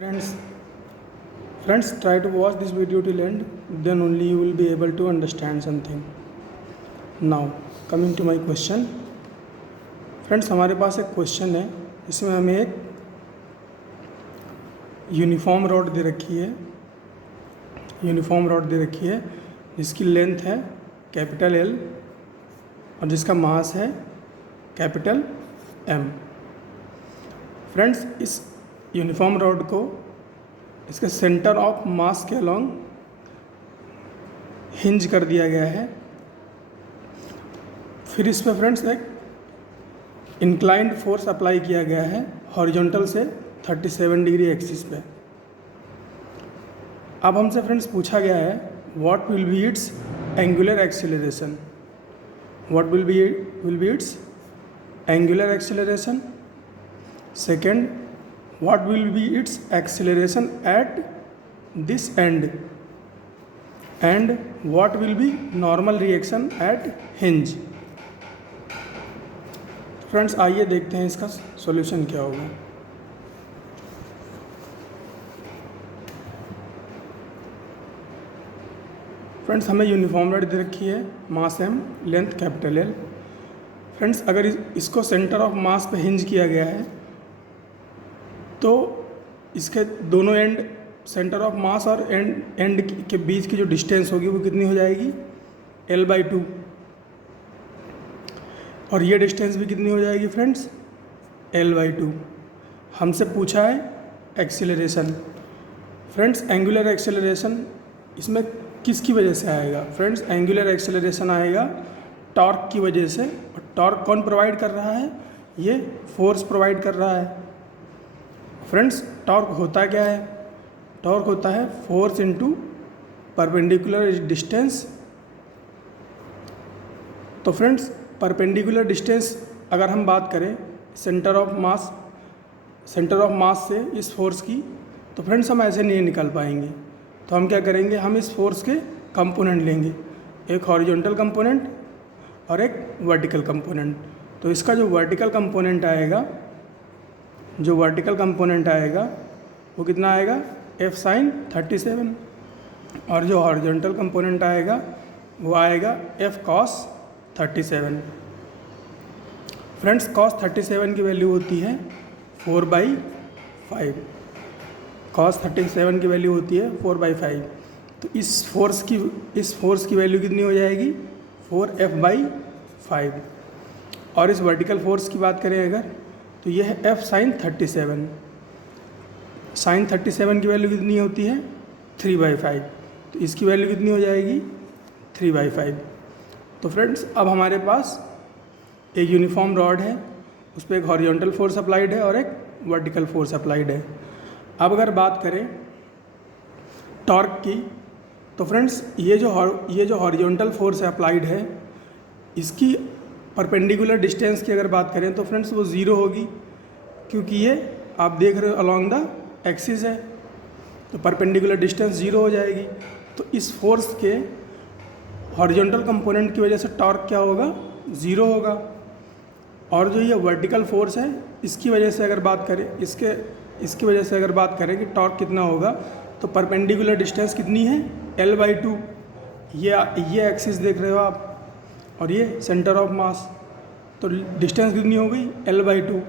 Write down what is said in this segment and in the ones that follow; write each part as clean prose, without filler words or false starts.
Friends, friends, try to watch this video till end, then only you will be able to understand something. Now, coming to my question. Friends, हमारे पास एक question है, इसमें हमें एक uniform rod दे रखी है जिसकी लेंथ है कैपिटल L और जिसका मास है कैपिटल M। फ्रेंड्स, इस यूनिफॉर्म रॉड को इसके सेंटर ऑफ मास के अलोंग हिंज कर दिया गया है। फिर इस पर फ्रेंड्स एक इंक्लाइंड फोर्स अप्लाई किया गया है हॉरिजॉन्टल से 37 डिग्री एक्सिस पे। अब हमसे फ्रेंड्स पूछा गया है what will be it's angular acceleration. Second, what will be its acceleration at this end, and what will be normal reaction at hinge। Friends, आइए देखते हैं इसका सॉल्यूशन क्या होगा। फ्रेंड्स, हमें यूनिफॉर्म रॉड दे रखी है, मास M, length capital L। Friends, अगर इसको सेंटर ऑफ मास पे हिंज किया गया है तो इसके दोनों एंड सेंटर ऑफ मास और एंड के बीच की जो डिस्टेंस होगी वो कितनी हो जाएगी, L/2। और ये डिस्टेंस भी कितनी हो जाएगी फ्रेंड्स, L/2। हमसे पूछा है एक्सीलरेशन। फ्रेंड्स, एंगुलर एक्सेलरेशन इसमें किसकी वजह से आएगा? फ्रेंड्स, एंगुलर एक्सेलरेशन आएगा टॉर्क की वजह से। और टॉर्क कौन प्रोवाइड कर रहा है? ये फोर्स प्रोवाइड कर रहा है। फ्रेंड्स, टॉर्क होता क्या है? टॉर्क होता है फोर्स इनटू परपेंडिकुलर डिस्टेंस। तो फ्रेंड्स, परपेंडिकुलर डिस्टेंस अगर हम बात करें सेंटर ऑफ मास से इस फोर्स की, तो फ्रेंड्स हम ऐसे नहीं निकाल पाएंगे। तो हम क्या करेंगे, हम इस फोर्स के कंपोनेंट लेंगे, एक हॉरिजॉन्टल कंपोनेंट और एक वर्टिकल कंपोनेंट। तो इसका जो वर्टिकल कंपोनेंट आएगा वो कितना आएगा, F sin 37। और जो हॉरिजॉन्टल कंपोनेंट आएगा वो आएगा F cos 37। फ्रेंड्स, cos 37 की वैल्यू होती है 4/5। cos 37 की वैल्यू होती है 4/5। तो इस फोर्स की वैल्यू कितनी हो जाएगी, 4F/5। और इस वर्टिकल फोर्स की बात करें अगर, तो यह है F sin 37। sin 37 की वैल्यू कितनी होती है, 3/5। तो इसकी वैल्यू कितनी हो जाएगी, 3/5। तो फ्रेंड्स, अब हमारे पास एक यूनिफॉर्म रॉड है, उस पर एक हॉरिजॉन्टल फोर्स अप्लाइड है और एक वर्टिकल फोर्स अप्लाइड है। अब अगर बात करें टॉर्क की, तो फ्रेंड्स ये जो हॉरिजॉन्टल फोर्स अप्लाइड है, इसकी परपेंडिकुलर डिस्टेंस की अगर बात करें तो फ्रेंड्स वो ज़ीरो होगी, क्योंकि ये आप देख रहे हो अलॉन्ग द एक्सिस है। तो परपेंडिकुलर डिस्टेंस ज़ीरो हो जाएगी। तो इस फोर्स के हॉरिजॉन्टल कंपोनेंट की वजह से टॉर्क क्या होगा, ज़ीरो होगा। और जो ये वर्टिकल फोर्स है, इसकी वजह से अगर बात करें इसकी वजह से अगर बात करें कि टॉर्क कितना होगा, तो परपेंडिकुलर डिस्टेंस कितनी है, L/2। ये एक्सिस देख रहे हो आप, और ये सेंटर ऑफ मास। तो डिस्टेंस कितनी हो गई, L/2।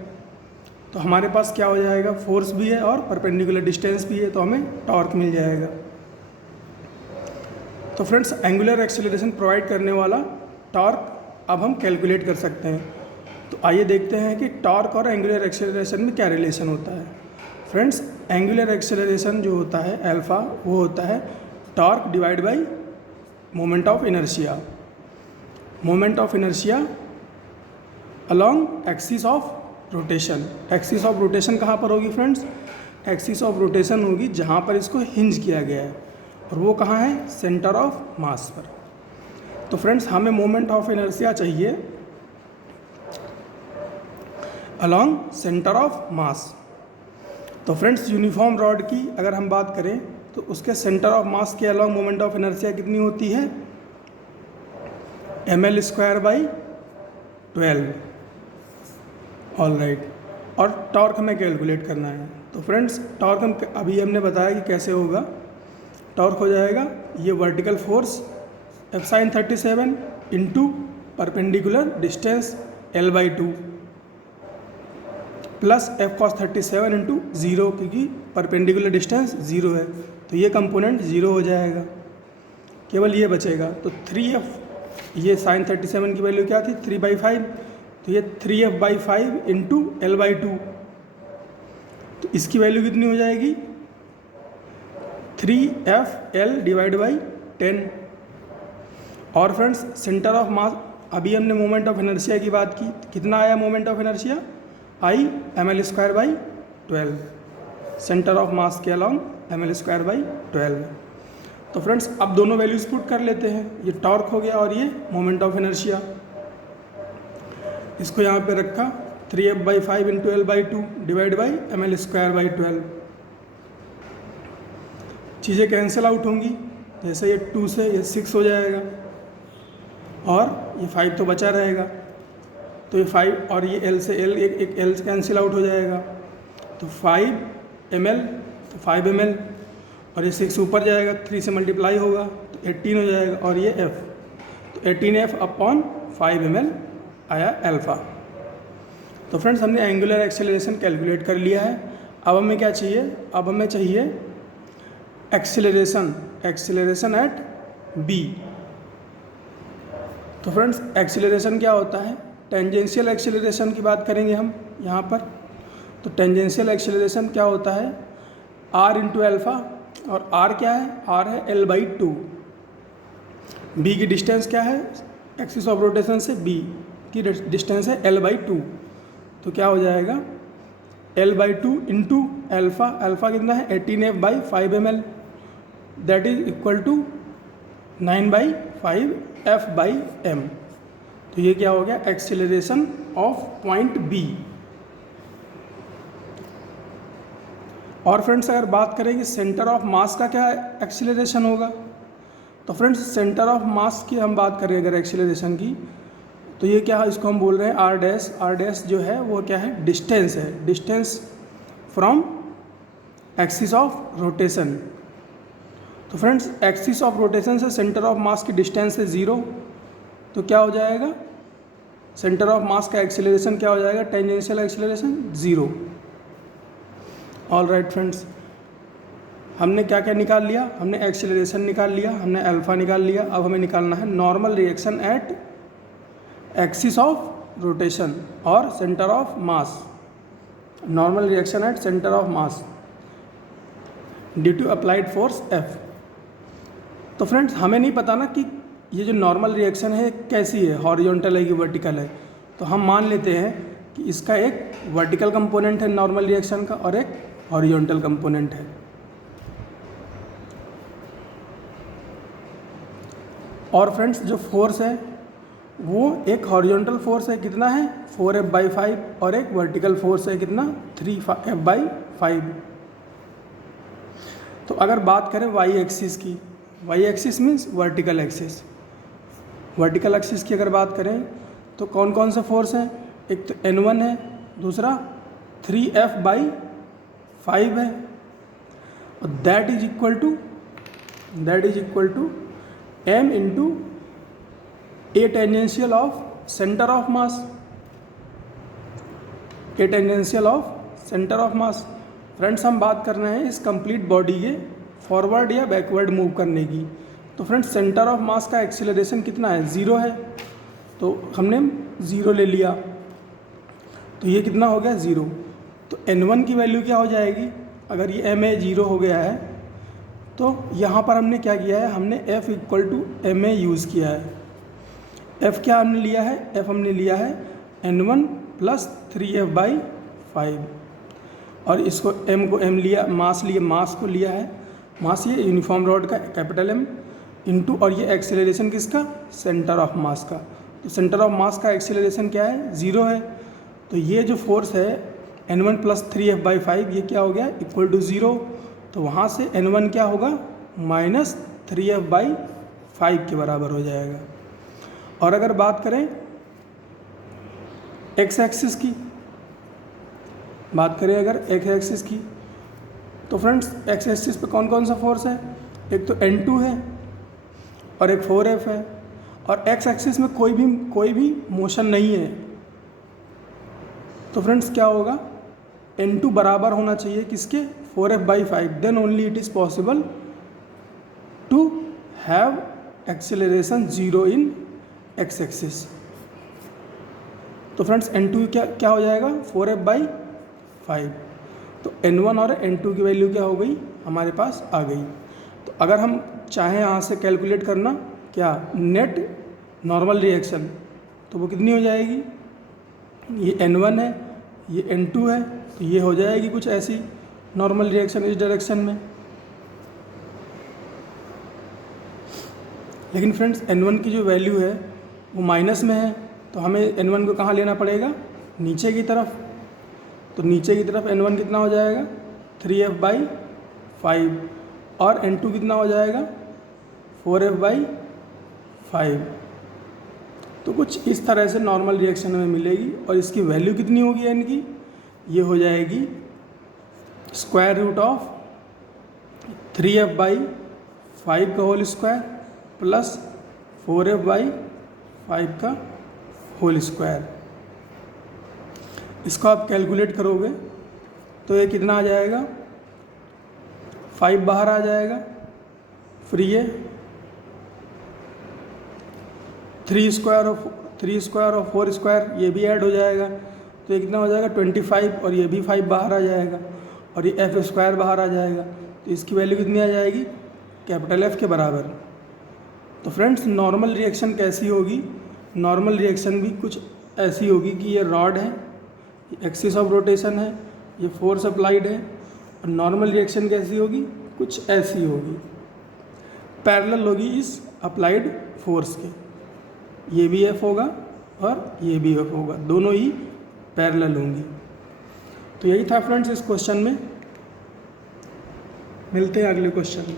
तो हमारे पास क्या हो जाएगा, फोर्स भी है और परपेंडिकुलर डिस्टेंस भी है, तो हमें टॉर्क मिल जाएगा। तो फ्रेंड्स, एंगुलर एक्सेलरेशन प्रोवाइड करने वाला टॉर्क अब हम कैलकुलेट कर सकते हैं। तो आइए देखते हैं कि टॉर्क और एंगुलर एक्सेलरेशन में क्या रिलेशन होता है। फ्रेंड्स, एंगुलर एक्सेलरेशन जो होता है अल्फा, वो होता है torque divide by moment of inertia along axis of rotation. Axis of rotation कहाँ पर होगी फ्रेंड्स? एक्सिस ऑफ रोटेशन होगी जहाँ पर इसको हिंज किया गया है, और वो कहाँ है, सेंटर ऑफ मास पर। तो फ्रेंड्स, हमें मोमेंट ऑफ इनर्शिया चाहिए अलॉन्ग सेंटर ऑफ मास। तो फ्रेंड्स, यूनिफॉर्म रॉड की अगर हम बात करें तो उसके सेंटर ऑफ मास के अलॉन्ग मोमेंट ऑफ इनर्शिया कितनी होती है, ml² 12। All right. और टॉर्क हमें कैलकुलेट करना है। तो फ्रेंड्स टॉर्क हम अभी हमने बताया कि कैसे होगा। टॉर्क हो जाएगा ये vertical force F sine 37 into perpendicular distance L/2 plus F cos 37 into 0, क्योंकि परपेंडिकुलर डिस्टेंस 0 है तो ये कंपोनेंट 0 हो जाएगा, केवल ये बचेगा। तो 3f, ये साइन 37 की वैल्यू क्या थी 3/5, तो ये 3f/5 इंटू L/2, तो इसकी वैल्यू कितनी हो जाएगी 3fL डिवाइड बाई 10। और फ्रेंड्स सेंटर ऑफ मास, अभी हमने मोमेंट ऑफ इनर्शिया की बात की, कितना आया moment of inertia I mL²/12, centre of मास के अलॉन्ग mL²/12। तो फ्रेंड्स अब दोनों वैल्यूज पुट कर लेते हैं, ये टॉर्क हो गया और ये मोमेंट ऑफ इनर्शिया। इसको यहाँ पे रखा 3f/5 into L/2 divide by mL²/12। चीज़ें कैंसिल आउट होंगी, जैसे ये 2 से ये 6 हो जाएगा और ये 5 तो बचा रहेगा, तो ये 5 और ये L से L एक L से कैंसिल आउट हो जाएगा, तो 5 ml, तो 5 ml और ये 6 ऊपर जाएगा, 3 से मल्टीप्लाई होगा तो 18 हो जाएगा, और ये F, तो 18F अपॉन 5 ml आया अल्फ़ा। तो फ्रेंड्स हमने एंगुलर एक्सेलरेशन कैलकुलेट कर लिया है। अब हमें क्या चाहिए, अब हमें चाहिए एक्सेलरेशन एट B। तो फ्रेंड्स एक्सेलरेशन क्या होता है, टेंजेंशियल एक्सेलरेशन की बात करेंगे हम यहाँ पर। तो टेंजेंशियल एक्सेलरेशन क्या होता है r इंटू अल्फ़ा, और r क्या है, r है L/2। B की डिस्टेंस क्या है, एक्सिस ऑफ रोटेशन से B की डिस्टेंस है L/2, तो क्या हो जाएगा L/2 इंटू अल्फ़ा, अल्फ़ा कितना है 18f/5 ml, that is equal to 9/5f/m। तो ये क्या हो गया एक्सेलरेशन ऑफ पॉइंट B। और फ्रेंड्स अगर बात करें कि सेंटर ऑफ मास का क्या एक्सेलरेशन होगा, तो फ्रेंड्स सेंटर ऑफ मास की हम बात करें अगर एक्सेलरेशन की, तो ये क्या है, इसको हम बोल रहे हैं r डैश जो है वो क्या है डिस्टेंस है, distance from axis of rotation. तो फ्रेंड्स एक्सिस ऑफ रोटेशन से सेंटर ऑफ मास की डिस्टेंस है 0, तो क्या हो जाएगा सेंटर ऑफ मास का एक्सेलरेशन क्या हो जाएगा tangential acceleration 0। All right friends, हमने क्या क्या निकाल लिया, हमने एक्सेलरेशन निकाल लिया, हमने अल्फ़ा निकाल लिया। अब हमें निकालना है normal reaction at axis of rotation और centre of mass, normal reaction at centre of mass due to applied force F। तो फ्रेंड्स हमें नहीं पता ना कि ये जो नॉर्मल रिएक्शन है कैसी है, हॉरिजॉन्टल है कि वर्टिकल है, तो हम मान लेते हैं कि इसका एक वर्टिकल कंपोनेंट है नॉर्मल रिएक्शन का और एक हॉरिजॉन्टल कंपोनेंट है। और फ्रेंड्स जो फोर्स है वो एक हॉरिजॉन्टल फोर्स है, कितना है 4f/5, और एक वर्टिकल फोर्स है कितना 3f/5। तो अगर बात करें वाई एक्सिस की, Y axis means vertical axis, vertical axis की अगर बात करें तो कौन कौन से फोर्स हैं, एक तो N1 है, दूसरा 3f/5 है, और that is equal to m into a tangential of centre of mass, a tangential of centre of mass. Friends हम बात कर रहे हैं इस कंप्लीट बॉडी के फॉरवर्ड या बैकवर्ड मूव करने की। तो फ्रेंड्स सेंटर ऑफ मास का एक्सेलरेशन कितना है 0 है, तो हमने 0 ले लिया, तो ये कितना हो गया 0। तो N1 की वैल्यू क्या हो जाएगी, अगर ये ma 0 हो गया है तो यहाँ पर हमने क्या किया है, हमने F equal to ma use किया है। F क्या हमने लिया है, F हमने लिया है N1 प्लस 3f/5, और इसको m को m लिया, मास को लिया है, मास ये यूनिफॉर्म रॉड का कैपिटल M इंटू, और ये एक्सेलरेशन किसका सेंटर ऑफ मास का। तो सेंटर ऑफ मास का एक्सेलरेशन क्या है 0 है, तो ये जो फोर्स है N1 प्लस 3f/5 ये क्या हो गया इक्वल टू 0। तो वहाँ से N1 क्या होगा माइनस 3f/5 के बराबर हो जाएगा। और अगर बात करें एक्स एक्सिस की, बात करें अगर एक्स एक्सिस की, तो फ्रेंड्स एक्स एक्सिस पे कौन कौन सा फोर्स है, एक तो N2 है और एक 4F है, और एक्स एक्सिस में कोई भी मोशन नहीं है। तो फ्रेंड्स क्या होगा, N2 बराबर होना चाहिए किसके, 4F/5, then only it is possible to have acceleration 0 in X axis. तो फ्रेंड्स N2 क्या हो जाएगा, 4F/5। तो N1 और N2 की वैल्यू क्या हो गई, हमारे पास आ गई। तो अगर हम चाहें यहाँ से कैलकुलेट करना क्या, नेट नॉर्मल रिएक्शन, तो वो कितनी हो जाएगी, ये N1 है, ये N2 है, तो ये हो जाएगी कुछ ऐसी नॉर्मल रिएक्शन इस डायरेक्शन में। लेकिन फ्रेंड्स N1 की जो वैल्यू है वो माइनस में है, तो हमें N1 को कहाँ लेना पड़ेगा, नीचे की तरफ। तो नीचे की तरफ N1 कितना हो जाएगा, 3F/5, और N2 कितना हो जाएगा, 4F/5। तो कुछ इस तरह से नॉर्मल रिएक्शन हमें मिलेगी, और इसकी वैल्यू कितनी होगी N की, ये हो जाएगी √3F/5 का होल स्क्वायर प्लस 4F/5 का होल स्क्वायर। इसको आप कैलकुलेट करोगे तो ये कितना आ जाएगा, 5 बाहर आ जाएगा, फिर ये 3 स्क्वायर और 4 स्क्वायर ये भी ऐड हो जाएगा, तो ये कितना हो जाएगा 25, और ये भी 5 बाहर आ जाएगा, और ये F स्क्वायर बाहर आ जाएगा। तो इसकी वैल्यू कितनी आ जाएगी, कैपिटल F के बराबर। तो फ्रेंड्स नॉर्मल रिएक्शन कैसी होगी, नॉर्मल रिएक्शन भी कुछ ऐसी होगी कि ये रॉड है, एक्सिस ऑफ रोटेशन है, ये फोर्स अप्लाइड है, और नॉर्मल रिएक्शन कैसी होगी, कुछ ऐसी होगी, पैरेलल होगी इस अप्लाइड फोर्स के। ये भी F होगा और ये भी F होगा, दोनों ही पैरेलल होंगी। तो यही था फ्रेंड्स इस क्वेश्चन में। मिलते हैं अगले क्वेश्चन में।